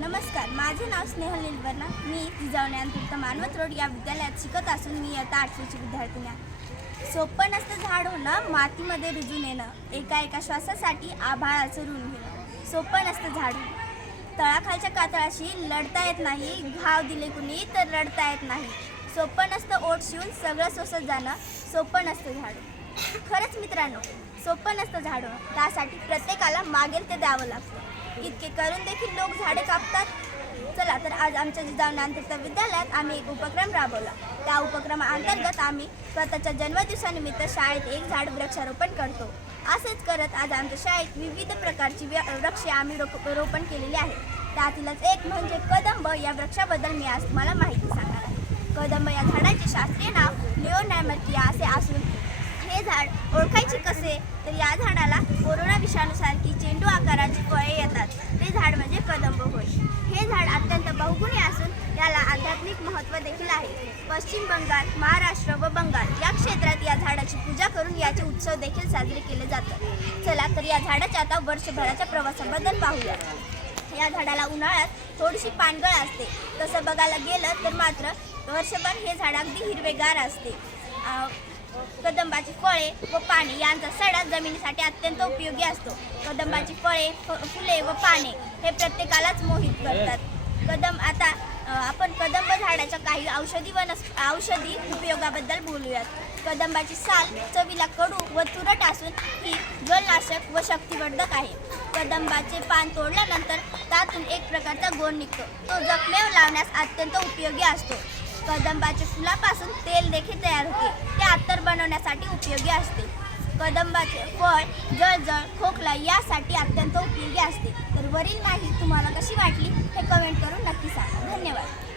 नमस्कार माझे नाव स्नेहल निलवर्णा मी जिजाऊ मानवत रोड या विद्यालयात शिकत असून मी आता आठवीची विद्यार्थिनी आहे. सोपं नसतं झाड होणं मातीमध्ये रुजून येणं एका एका श्वासासाठी आभाळाचं ऋण घेणं. सोपं नसतं झाड होणं. तळाखालच्या कातळाशी लढता येत नाही घाव दिले कुणी तर रडता येत नाही. सोपं नसतं ओट शिवून सगळं सोसत जाणं सोपं नसतं झाड खरंच मित्रांनो सोपं नसतं झाडं त्यासाठी प्रत्येकाला मागेल ते द्यावं लागतं. इतके करून देखील लोक झाडे कापतात. चला तर आज आमच्या जिजाऊ ज्ञानतीर्थ विद्यालयात आम्ही एक उपक्रम राबवला. त्या उपक्रमाअंतर्गत आम्ही स्वतःच्या जन्मदिवसानिमित्त शाळेत एक झाड वृक्षारोपण करतो. असेच करत आज आमच्या शाळेत विविध प्रकारची वृक्षे आम्ही रोप रोपण केलेली आहेत त्यातीलच एक म्हणजे कदंब या वृक्षाबद्दल मी आज तुम्हाला माहिती सांगणार आहे. कदंब या झाडाचे शास्त्रीय नाव लिओनॅमर्टिया असे असून हे झाड ओळखायचे कसे? तर या झाडाला कोरोना विषाणूसारखी चेंडू आकाराची फळे येतात ते झाड म्हणजे कदंब होय हे झाड अत्यंत असून याला आध्यात्मिक महत्त्व देखील आहे. पश्चिम बंगाल महाराष्ट्र व बंगाल या क्षेत्रात या झाडाची पूजा करून याचे उत्सव देखील साजरे केले जातात. चला तर या झाडाच्या आता वर्षभराच्या प्रवासाबद्दल पाहूया. या झाडाला उन्हाळ्यात थोडीशी पानगळ असते. तसं बघायला गेलं तर मात्र वर्षभर हे झाड अगदी हिरवेगार असते. कदंबाची फळे व पाने यांचा सडा जमिनीसाठी अत्यंत उपयोगी असतो. कदंबाची फळे फ- फुले व पाने हे प्रत्येकालाच मोहित करतात. कदम आता आपण कदंब झाडाच्या काही औषधी वनस औषधी उपयोगाबद्दल बोलूयात. कदंबाची साल चवीला कडू व तुरट असून ही जलनाशक व शक्तिवर्धक आहे. कदंबाचे पान तोडल्यानंतर त्यातून एक प्रकारचा गोड निघतो. तो जखमेवर लावण्यास अत्यंत उपयोगी असतो. कदंबाच्या फुलापासून तेल देखील तयार होते. ते अत्तर बनवण्यासाठी उपयोगी असते. कदंबाचे फळ जळजळ खोकला यासाठी अत्यंत उपयोगी असते. तर वरील माहिती तुम्हाला कशी वाटली हे कमेंट करून नक्की सांगा. धन्यवाद.